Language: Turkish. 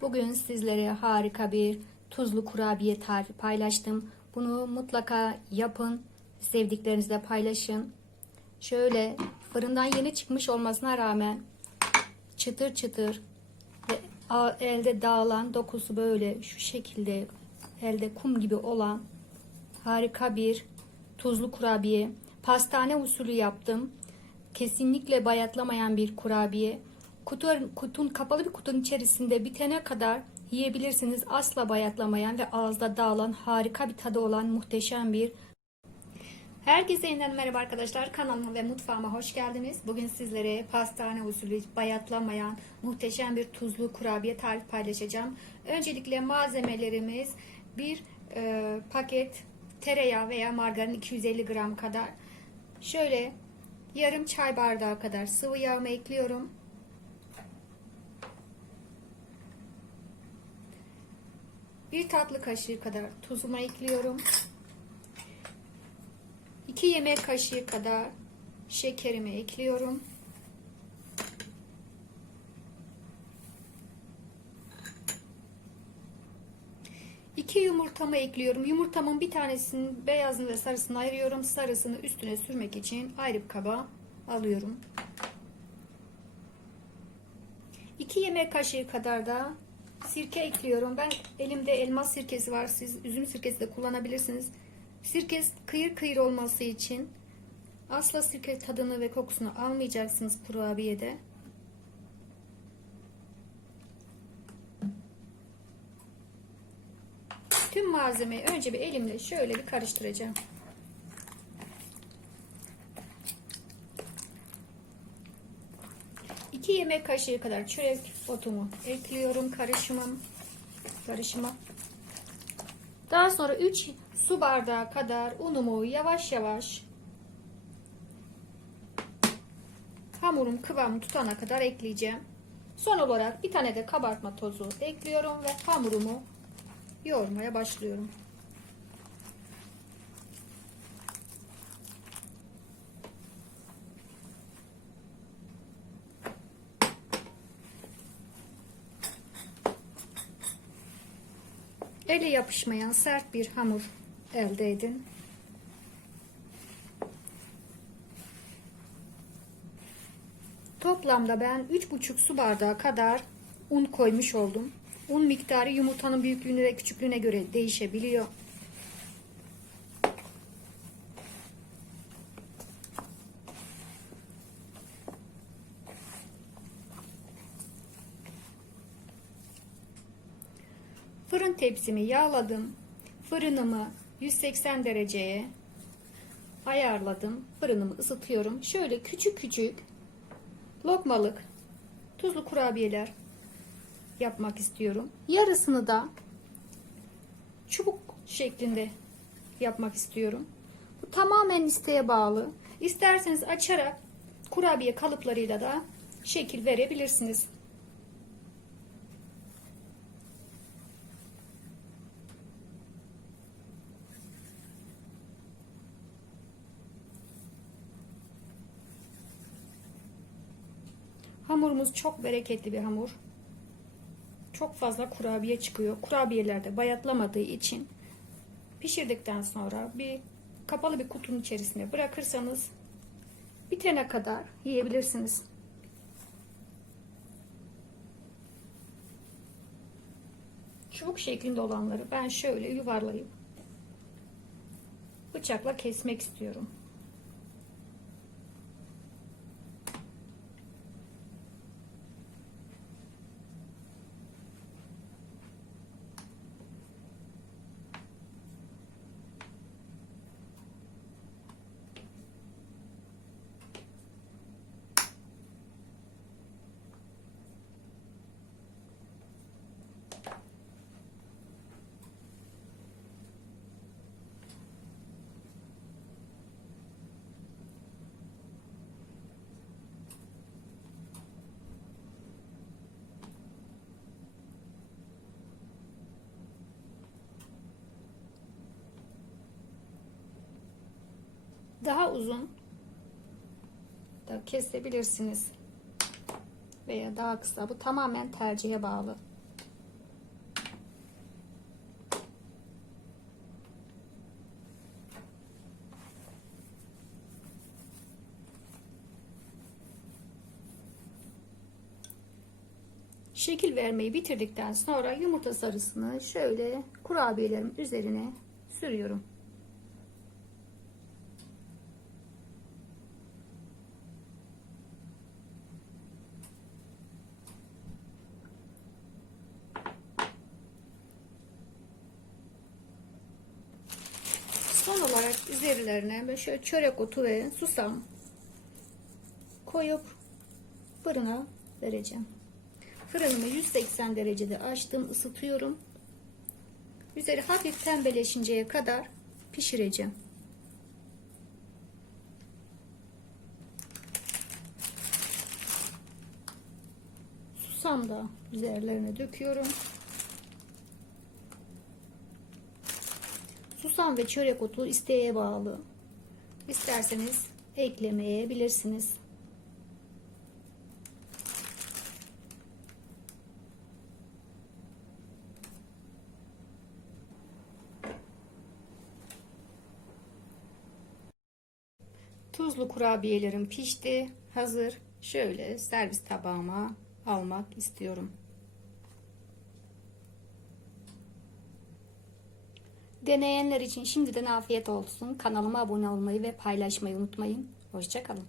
Bugün sizlere harika bir tuzlu kurabiye tarifi paylaştım. Bunu mutlaka yapın. Sevdiklerinizle paylaşın. Şöyle fırından yeni çıkmış olmasına rağmen çıtır çıtır ve elde dağılan dokusu böyle şu şekilde elde kum gibi olan harika bir tuzlu kurabiye. Pastane usulü yaptım. Kesinlikle bayatlamayan bir kurabiye. Kutu, kutun kapalı bir kutunun içerisinde bitene kadar yiyebilirsiniz. Asla bayatlamayan ve ağızda dağılan harika bir tadı olan muhteşem bir Herkese yeniden merhaba arkadaşlar. Kanalıma ve mutfağıma hoş geldiniz. Bugün sizlere pastane usulü bayatlamayan muhteşem bir tuzlu kurabiye tarif paylaşacağım. Öncelikle malzemelerimiz bir e, paket tereyağı veya margarin 250 gram kadar. Şöyle yarım çay bardağı kadar sıvı yağımı ekliyorum. Bir tatlı kaşığı kadar tuzumu ekliyorum. 2 yemek kaşığı kadar şekerimi ekliyorum. İki yumurtamı ekliyorum. Yumurtamın bir tanesinin beyazını ve sarısını ayırıyorum. Sarısını üstüne sürmek için ayrı bir kaba alıyorum. 2 yemek kaşığı kadar da sirke ekliyorum. Ben elimde elma sirkesi var. Siz üzüm sirkesi de kullanabilirsiniz. Sirke kıyır kıyır olması için asla sirke tadını ve kokusunu almayacaksınız kurabiyede. Tüm malzemeyi önce bir elimle şöyle bir karıştıracağım. İki yemek kaşığı kadar çörek otumu ekliyorum karışımım karışıma. Daha sonra 3 su bardağı kadar unumu yavaş yavaş hamurum kıvamı tutana kadar ekleyeceğim. Son olarak bir tane de kabartma tozu ekliyorum ve hamurumu yoğurmaya başlıyorum. Ele yapışmayan sert bir hamur elde edin. Toplamda ben 3,5 su bardağı kadar un koymuş oldum. Un miktarı yumurtanın büyüklüğüne ve küçüklüğüne göre değişebiliyor. Fırın tepsimi yağladım. Fırınımı 180 dereceye ayarladım. Fırınımı ısıtıyorum. Şöyle küçük küçük lokmalık tuzlu kurabiyeler yapmak istiyorum. Yarısını da çubuk şeklinde yapmak istiyorum. Bu tamamen isteğe bağlı. İsterseniz açarak kurabiye kalıplarıyla da şekil verebilirsiniz. Hamurumuz çok bereketli bir hamur. Çok fazla kurabiye çıkıyor. Kurabiyelerde bayatlamadığı için pişirdikten sonra bir kapalı bir kutunun içerisine bırakırsanız bitene kadar yiyebilirsiniz. Çubuk şeklinde olanları ben şöyle yuvarlayıp bıçakla kesmek istiyorum. daha uzun da kesebilirsiniz. Veya daha kısa. Bu tamamen tercihe bağlı. Şekil vermeyi bitirdikten sonra yumurta sarısını şöyle kurabiyelerim üzerine sürüyorum. Olarak üzerlerine şöyle çörek otu ve susam koyup fırına vereceğim. Fırınımı 180 derecede açtım, ısıtıyorum. Üzeri hafif pembeleşinceye kadar pişireceğim. Susam da üzerlerine döküyorum. Susam ve çörek otu isteğe bağlı. İsterseniz eklemeyebilirsiniz. Tuzlu kurabiyelerim pişti. Hazır. Şöyle servis tabağıma almak istiyorum. Deneyenler için şimdiden afiyet olsun. Kanalıma abone olmayı ve paylaşmayı unutmayın. Hoşçakalın.